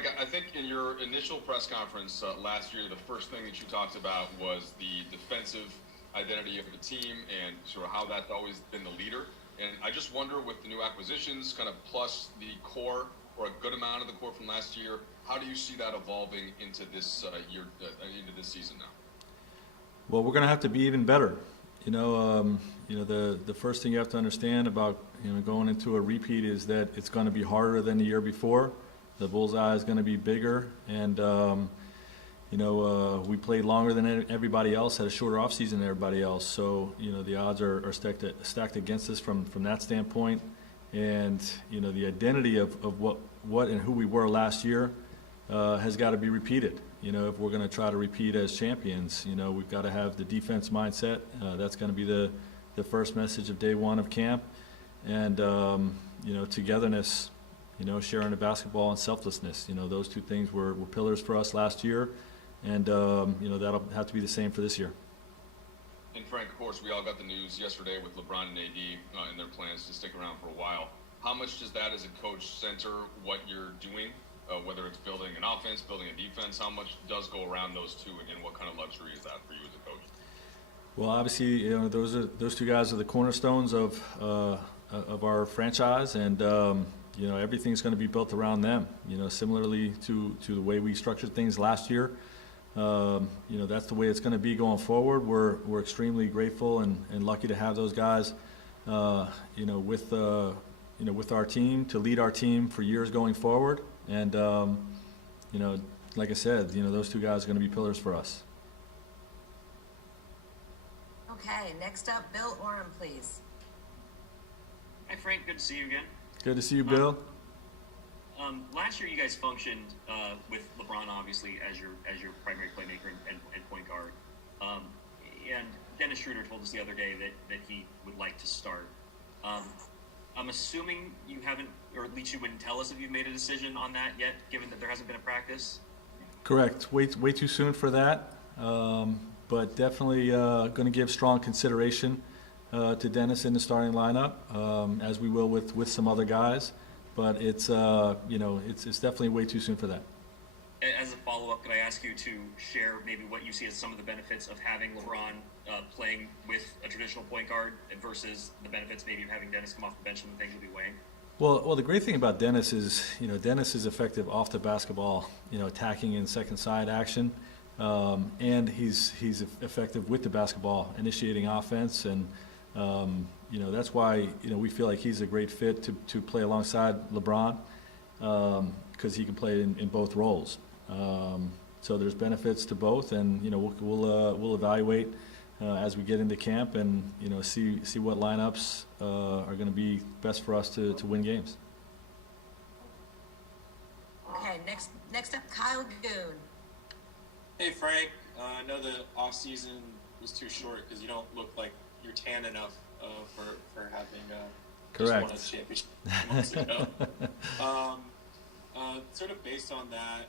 Frank, I think in your initial press conference last year, the first thing that you talked about was the defensive identity of the team and sort of how that's always been the leader. And I just wonder, with the new acquisitions, kind of plus the core, or a good amount of the core from last year, how do you see that evolving into this into this season now? Well, we're going to have to be even better. The first thing you have to understand about going into a repeat is that it's going to be harder than the year before. The bullseye is going to be bigger, and we played longer than everybody else, had a shorter offseason than everybody else. So the odds are stacked against us from that standpoint. And the identity of what and who we were last year has got to be repeated. If we're going to try to repeat as champions, we've got to have the defense mindset. That's going to be the first message of day one of camp, and togetherness, sharing the basketball and selflessness. Those two things were pillars for us last year, and that'll have to be the same for this year. And Frank, of course, we all got the news yesterday with LeBron and AD and their plans to stick around for a while. How much does that, as a coach, center what you're doing? Whether it's building an offense, building a defense, how much does go around those two, and what kind of luxury is that for you as a coach? Well, obviously, those two guys are the cornerstones of our franchise, and everything's going to be built around them. Similarly to the way we structured things last year. That's the way it's going to be going forward. We're extremely grateful and lucky to have those guys, with our team, to lead our team for years going forward. And like I said, those two guys are going to be pillars for us. Okay, next up, Bill Oram, please. Hi, Frank. Good to see you again. Good to see you, Bill. Last year, you guys functioned with LeBron, obviously, as your primary playmaker and point guard. And Dennis Schroeder told us the other day that he would like to start. I'm assuming you haven't, or at least you wouldn't tell us if you've made a decision on that yet, given that there hasn't been a practice? Correct. Way too soon for that. But definitely going to give strong consideration to Dennis in the starting lineup, as we will with some other guys. But it's definitely way too soon for that. As a follow-up, could I ask you to share maybe what you see as some of the benefits of having LeBron playing with a traditional point guard versus the benefits maybe of having Dennis come off the bench and the things you'll be weighing? Well, the great thing about Dennis is, Dennis is effective off the basketball, attacking in second side action, and he's effective with the basketball, initiating offense, and that's why we feel like he's a great fit to play alongside LeBron, because he can play in both roles. So there's benefits to both, and we'll evaluate as we get into camp, and see what lineups are going to be best for us to win games. Okay, next up, Kyle Goon. Hey Frank, I know the off season was too short because you don't look like you're tan enough for having Correct. just won a championship months ago. Sort of based on that,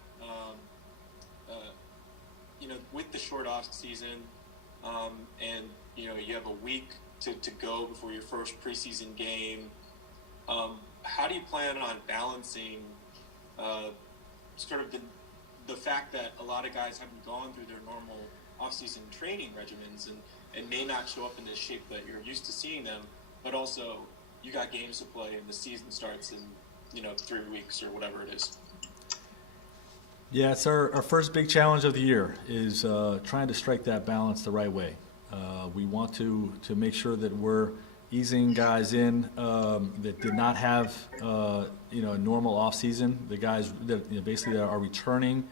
with the short off season, and you have a week to go before your first preseason game. How do you plan on balancing sort of the fact that a lot of guys haven't gone through their normal off-season training regimens and may not show up in the shape that you're used to seeing them, but also you got games to play and the season starts in 3 weeks or whatever it is? Yeah, it's our first big challenge of the year is trying to strike that balance the right way. We want to make sure that we're easing guys in that did not have a normal off season. The guys that basically are returning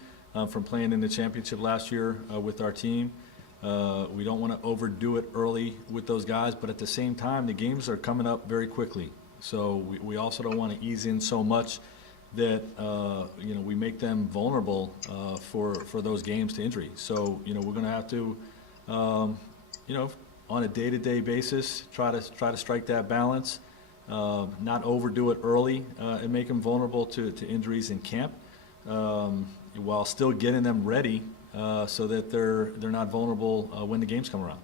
from playing in the championship last year with our team. We don't want to overdo it early with those guys, but at the same time, the games are coming up very quickly. So we also don't want to ease in so much that we make them vulnerable for those games to injury. So we're going to have to on a day-to-day basis try to strike that balance, not overdo it early and make them vulnerable to injuries in camp, while still getting them ready so that they're not vulnerable when the games come around.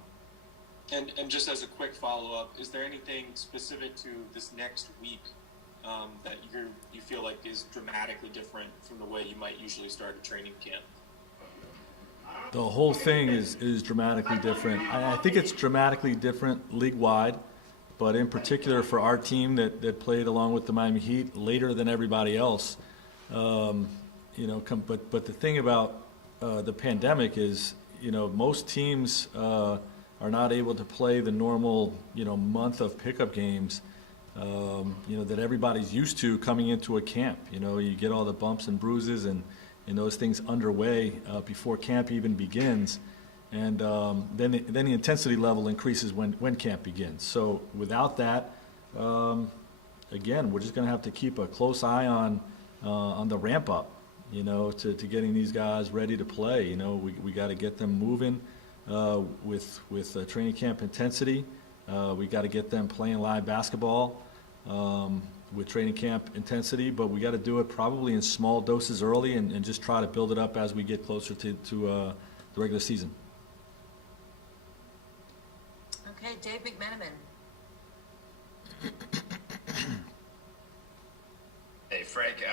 And just as a quick follow-up, is there anything specific to this next week that you feel like is dramatically different from the way you might usually start a training camp? The whole thing is dramatically different. I think it's dramatically different league-wide, but in particular for our team that played along with the Miami Heat later than everybody else. But the thing about the pandemic is, most teams are not able to play the normal, month of pickup games, that everybody's used to coming into a camp. You get all the bumps and bruises and those things underway before camp even begins. And then the intensity level increases when camp begins. So without that, again, we're just going to have to keep a close eye on the ramp up, to getting these guys ready to play. We got to get them moving with training camp intensity. We got to get them playing live basketball with training camp intensity, but we got to do it probably in small doses early and just try to build it up as we get closer to the regular season. Okay, Dave McMenamin. Hey, Frank,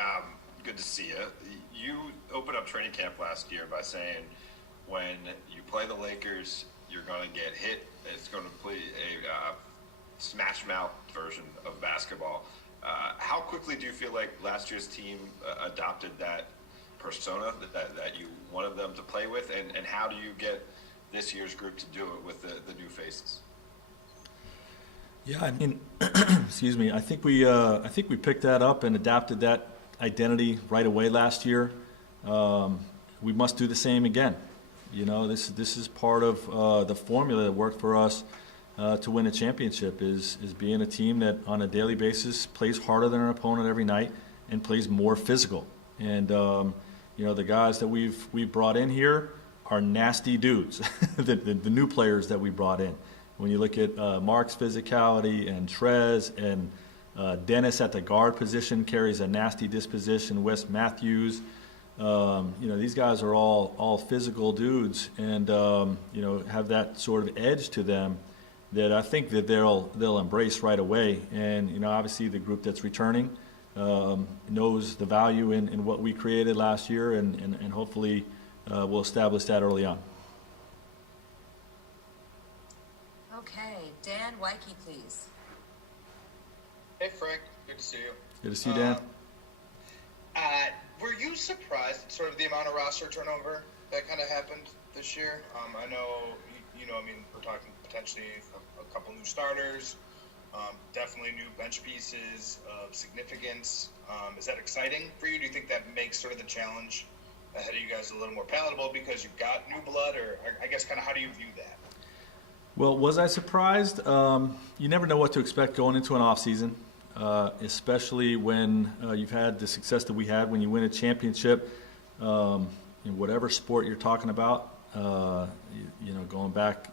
good to see you. You opened up training camp last year by saying when you play the Lakers, you're going to get hit. It's going to play a smash-mouth version of basketball. How quickly do you feel like last year's team adopted that persona that you wanted them to play with, and how do you get this year's group to do it with the new faces? Yeah, I mean, excuse me. I think we picked that up and adapted that identity right away last year. We must do the same again. This is part of the formula that worked for us to win a championship. Is being a team that on a daily basis plays harder than our opponent every night and plays more physical. And the guys that we've brought in here are nasty dudes. the new players that we brought in. When you look at Mark's physicality and Trez and Dennis at the guard position carries a nasty disposition. Wes Matthews, these guys are all physical dudes and have that sort of edge to them that I think that they'll embrace right away. And obviously the group that's returning knows the value in what we created last year, and hopefully we'll establish that early on. Okay, Dan Wyke, please. Hey, Frank. Good to see you. Good to see you, Dan. Were you surprised at sort of the amount of roster turnover that kind of happened this year? I know, we're talking potentially a couple new starters, definitely new bench pieces of significance. Is that exciting for you? Do you think that makes sort of the challenge ahead of you guys a little more palatable because you've got new blood, or I guess kind of how do you view that? Well, was I surprised? You never know what to expect going into an off season, especially when you've had the success that we had when you win a championship in whatever sport you're talking about. Going back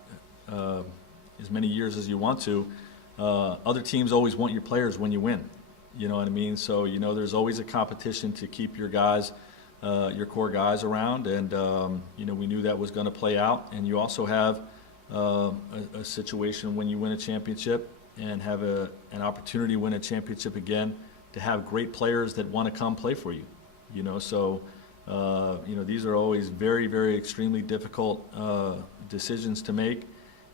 as many years as you want to. Other teams always want your players when you win. You know what I mean? So there's always a competition to keep your guys, your core guys around, and we knew that was going to play out. And you also have a situation when you win a championship and have an opportunity to win a championship again, to have great players that want to come play for you. So these are always very, very extremely difficult decisions to make.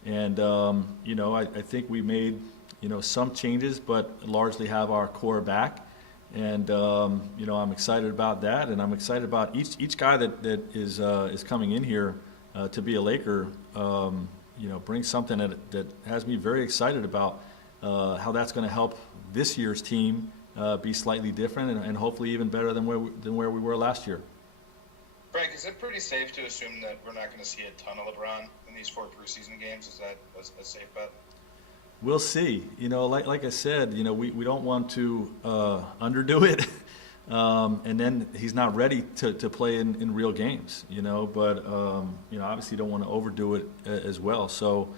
And I think we made some changes, but largely have our core back. And I'm excited about that, and I'm excited about each guy that is coming in here to be a Laker. Brings something that has me very excited about how that's going to help this year's team be slightly different and hopefully even better than where we were last year. Frank, is it pretty safe to assume that we're not going to see a ton of LeBron in these 4 preseason games? Is that a safe bet? We'll see. Like I said, we don't want to underdo it, and then he's not ready to play in real games. But obviously don't want to overdo it as well. So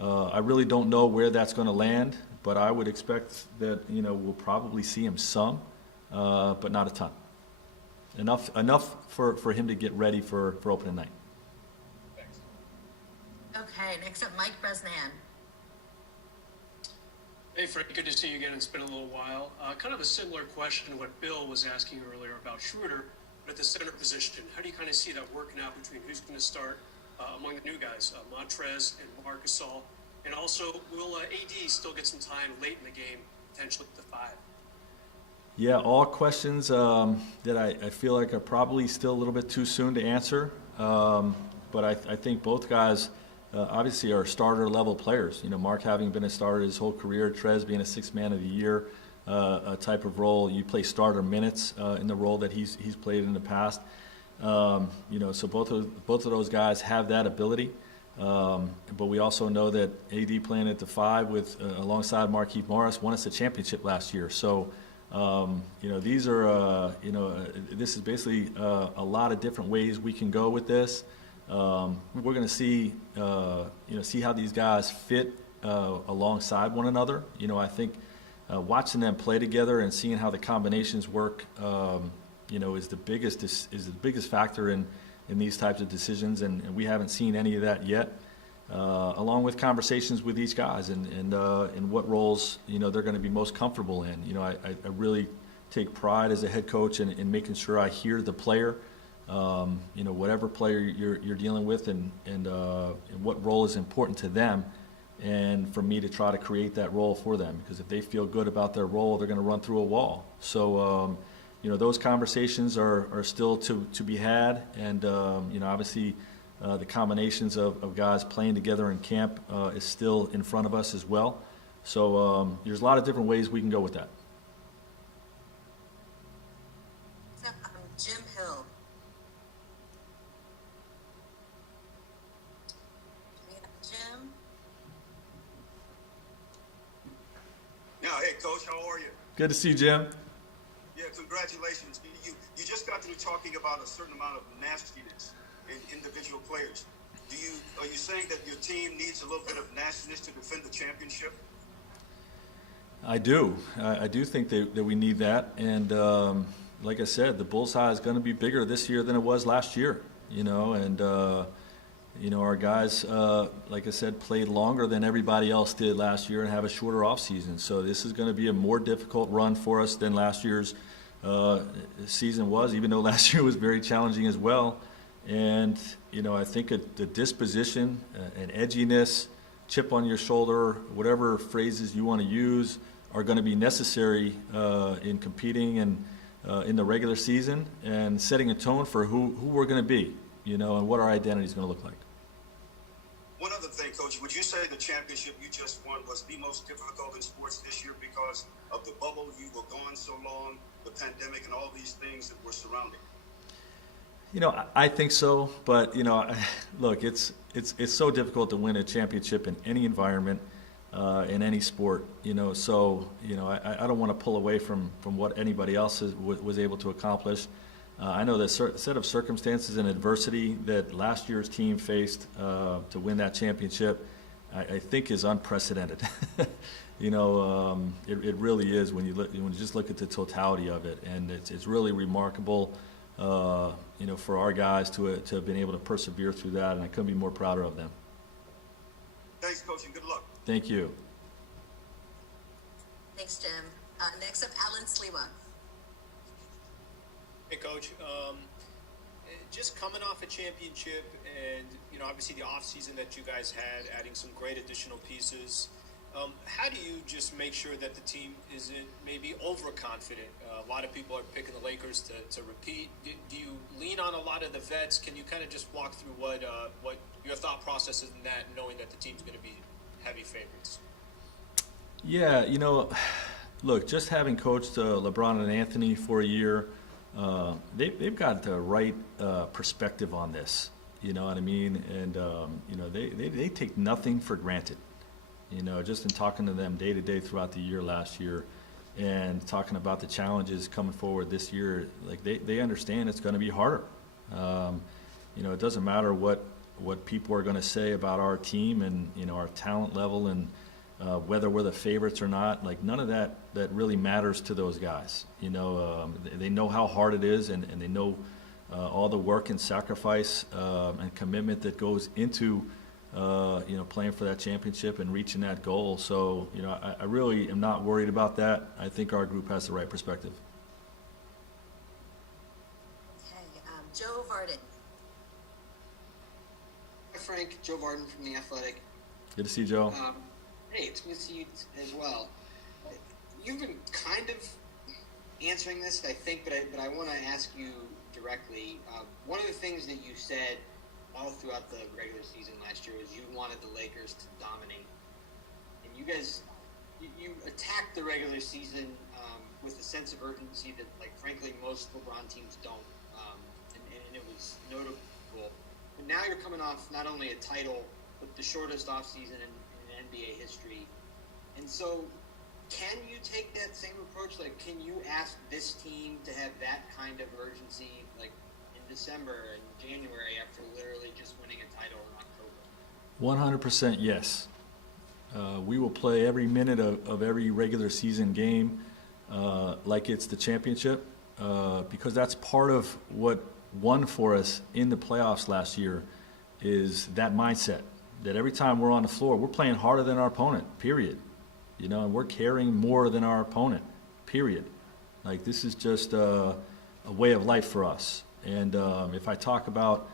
I really don't know where that's going to land, but I would expect that we'll probably see him some, but not a ton. Enough for him to get ready for opening night. Thanks. Okay, next up, Mike Bresnan. Hey, Frank, good to see you again. It's been a little while. Kind of a similar question to what Bill was asking earlier about Schroeder, but at the center position. How do you kind of see that working out between who's going to start among the new guys, Montrez and Marc Gasol? And also, will AD still get some time late in the game, potentially at the 5? Yeah, all questions that I feel like are probably still a little bit too soon to answer. But I think both guys obviously are starter level players. You know, Mark having been a starter his whole career, Trez being a sixth man of the year type of role. You play starter minutes in the role that he's played in the past. You know, so both of those guys have that ability. But we also know that AD playing at the 5 with alongside Markieff Morris won us a championship last year. So you know, these are this is basically a lot of different ways we can go with this. We're going to see see how these guys fit alongside one another. You know, I think watching them play together and seeing how the combinations work, is the biggest factor in these types of decisions, and we haven't seen any of that yet. Along with conversations with each guys and what roles they're going to be most comfortable in. You know, I really take pride as a head coach in making sure I hear the player. Whatever player you're dealing with and what role is important to them, and for me to try to create that role for them, because if they feel good about their role, they're going to run through a wall. So those conversations are still to be had, and obviously the combinations of guys playing together in camp is still in front of us as well. So there's a lot of different ways we can go with that. Jim Hill. Jim? Now, hey, Coach, how are you? Good to see you, Jim. Yeah, congratulations. You just got through talking about a certain amount of nastiness in individual players. Are you saying that your team needs a little bit of nastiness to defend the championship? I do. I do think that we need that. And like I said, the bullseye is going to be bigger this year than it was last year. Our guys, like I said, played longer than everybody else did last year and have a shorter off season. So this is going to be a more difficult run for us than last year's season was, even though last year was very challenging as well. And, I think the disposition, an edginess, chip on your shoulder, whatever phrases you want to use, are going to be necessary in competing and in the regular season and setting a tone for who we're going to be, and what our identity is going to look like. One other thing, Coach, would you say the championship you just won was the most difficult in sports this year because of the bubble? You were gone so long, the pandemic, and all these things that were surrounding? I think so, but look, it's so difficult to win a championship in any environment, in any sport. So I don't want to pull away from what anybody else was able to accomplish. I know the set of circumstances and adversity that last year's team faced to win that championship, I think is unprecedented. It really is when you just look at the totality of it, and it's really remarkable. For our guys to have been able to persevere through that, and I couldn't be more prouder of them. Thanks, Coach, and good luck. Thank you. Thanks, Jim. Next up, Alan Sliwa. Hey, Coach. Just coming off a championship, and obviously the offseason that you guys had, adding some great additional pieces. How do you just make sure that the team isn't maybe overconfident? A lot of people are picking the Lakers to repeat. Do you lean on a lot of the vets? Can you kind of just walk through what your thought process is in that, knowing that the team's going to be heavy favorites? Yeah, look, just having coached LeBron and Anthony for a year, they've got the right perspective on this. You know what I mean? And they take nothing for granted. Just in talking to them day to day throughout the year last year, and talking about the challenges coming forward this year, like they understand it's going to be harder. It doesn't matter what people are going to say about our team and our talent level and whether we're the favorites or not. Like none of that really matters to those guys. They know how hard it is, and they know all the work and sacrifice and commitment that goes into playing for that championship and reaching that goal. So, I really am not worried about that. I think our group has the right perspective. Okay, Joe Varden. Hi, Frank. Joe Varden from The Athletic. Good to see you, Joe. Hey, it's good to see you as well. You've been kind of answering this, I think, but I want to ask you directly. One of the things that you said all throughout the regular season last year was you wanted the Lakers to dominate. And you guys, you attacked the regular season with a sense of urgency that, like, frankly, most LeBron teams don't. And it was notable. But now you're coming off not only a title, but the shortest offseason in NBA history. And so can you take that same approach? Like, can you ask this team to have that kind of urgency, like, in December and January after literally just winning a title in October? 100% yes. We will play every minute of every regular season game like it's the championship because that's part of what won for us in the playoffs last year is that mindset that every time we're on the floor, we're playing harder than our opponent, period. And we're carrying more than our opponent, period. Like, this is just a way of life for us. And if I talk about,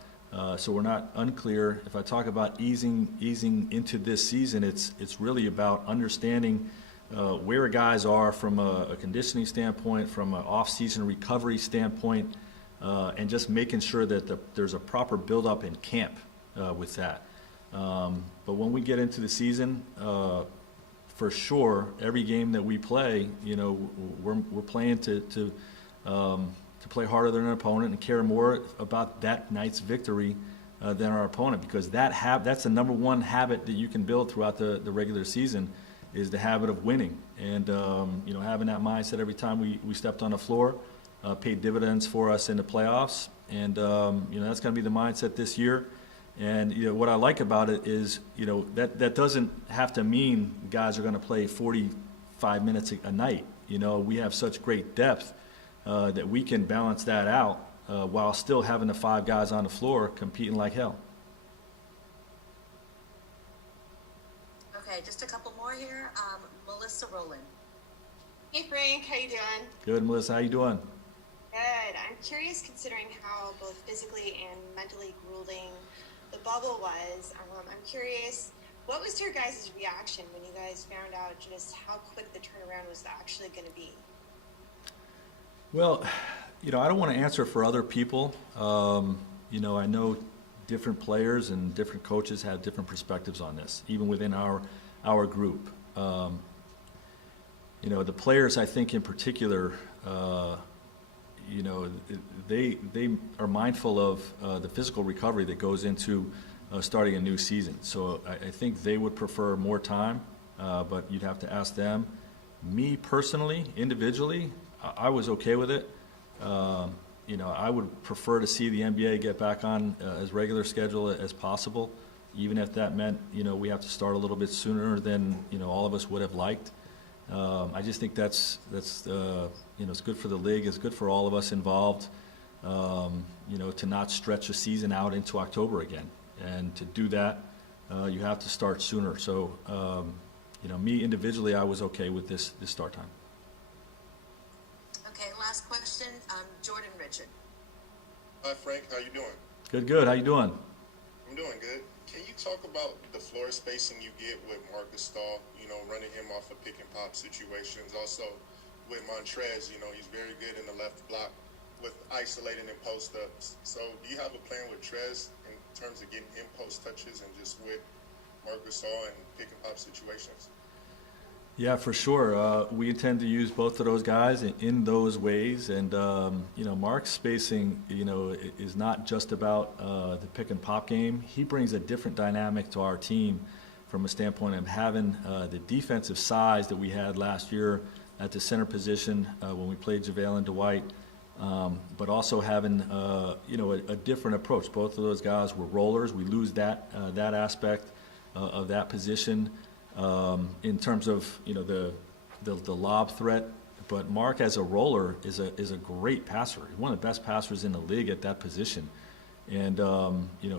so we're not unclear, if I talk about easing into this season, it's really about understanding where guys are from a conditioning standpoint, from an off-season recovery standpoint, and just making sure that there's a proper build-up in camp with that. But when we get into the season, for sure, every game that we play, we're playing to play harder than an opponent and care more about that night's victory than our opponent, because that's the number one habit that you can build throughout the regular season is the habit of winning. And having that mindset every time we stepped on the floor paid dividends for us in the playoffs. And that's going to be the mindset this year. And what I like about it is, that doesn't have to mean guys are going to play 45 minutes a night. We have such great depth that we can balance that out while still having the 5 guys on the floor competing like hell. Okay, just a couple more here. Melissa Rowland. Hey Frank, how you doing? Good, Melissa. How you doing? Good. I'm curious, considering how both physically and mentally grueling the bubble was. I'm curious, what was your guys' reaction when you guys found out just how quick the turnaround was actually going to be? Well, I don't want to answer for other people. I know different players and different coaches have different perspectives on this, even within our group. The players, I think in particular, they are mindful of the physical recovery that goes into starting a new season. So I think they would prefer more time, but you'd have to ask them. Me personally, individually, I was okay with it. I would prefer to see the NBA get back on as regular schedule as possible, even if that meant, we have to start a little bit sooner than, all of us would have liked. I just think that's it's good for the league, it's good for all of us involved, to not stretch a season out into October again. And to do that, you have to start sooner. So, me individually, I was okay with this start time. Okay, last question. Jordan Richard. Hi, Frank. How you doing? Good. How you doing? I'm doing good. Can you talk about the floor spacing you get with Marcus Stahl, running him off of pick and pop situations? Also with Montrez, he's very good in the left block with isolating and post ups. So do you have a plan with Trez in terms of getting him post touches and just with Marcus Stahl and pick and pop situations? Yeah, for sure. We intend to use both of those guys in those ways. And, Mark's spacing, is not just about the pick and pop game. He brings a different dynamic to our team from a standpoint of having the defensive size that we had last year at the center position when we played JaVale and Dwight, but also having, a different approach. Both of those guys were rollers. We lose that aspect of that position. In terms of the lob threat, but Mark as a roller is a great passer. He's one of the best passers in the league at that position, And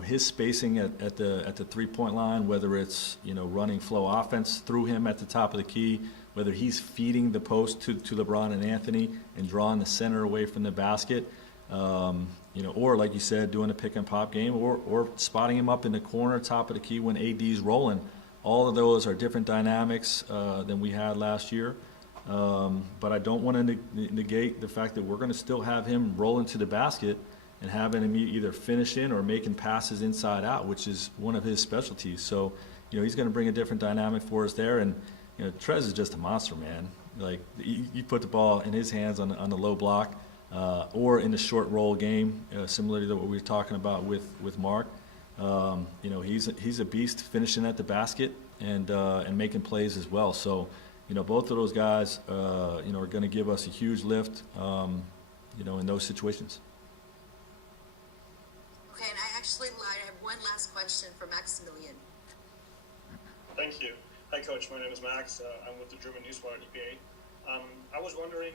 his spacing at the 3-point line, whether it's running flow offense through him at the top of the key, whether he's feeding the post to LeBron and Anthony and drawing the center away from the basket, or like you said, doing a pick and pop game, or spotting him up in the corner, top of the key when AD's rolling. All of those are different dynamics than we had last year. But I don't want to negate the fact that we're going to still have him rolling to the basket and having him either finishing or making passes inside out, which is one of his specialties. So, he's going to bring a different dynamic for us there. And, Trez is just a monster, man. Like, you put the ball in his hands on the low block or in the short roll game, similar to what we were talking about with Mark. He's a beast finishing at the basket and making plays as well. So, both of those guys, are going to give us a huge lift, in those situations. Okay, and I actually lied. I have one last question for Maximilian. Thank you. Hi, Coach. My name is Max. I'm with the German Newswire DPA. I was wondering,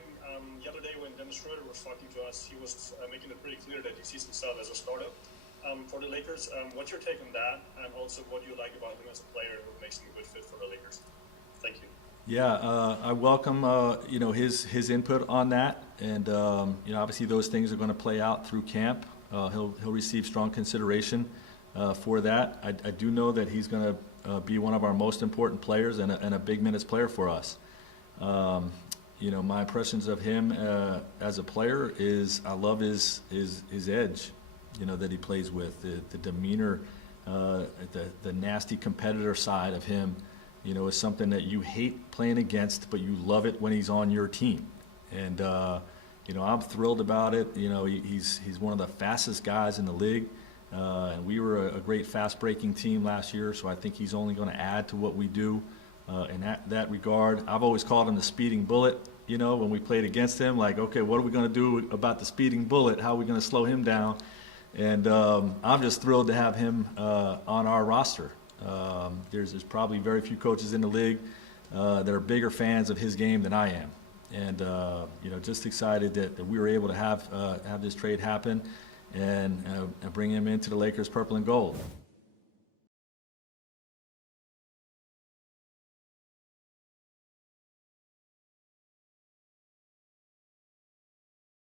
the other day when Dennis Schroeder was talking to us, he was making it pretty clear that he sees himself as a starter for the Lakers. What's your take on that? And also, what do you like about him as a player who makes him a good fit for the Lakers? Thank you. Yeah, I welcome his input on that, and obviously those things are going to play out through camp. He'll receive strong consideration for that. I do know that he's going to be one of our most important players and a big minutes player for us. My impressions of him as a player is I love his edge, that he plays with, the demeanor, the nasty competitor side of him. Is something that you hate playing against, but you love it when he's on your team. And I'm thrilled about it. He's one of the fastest guys in the league, and we were a great fast-breaking team last year. So I think he's only going to add to what we do in that regard. I've always called him the speeding bullet. When we played against him, like, okay, what are we going to do about the speeding bullet? How are we going to slow him down? And I'm just thrilled to have him on our roster. There's probably very few coaches in the league that are bigger fans of his game than I am. And, just excited that we were able to have this trade happen and bring him into the Lakers purple and gold.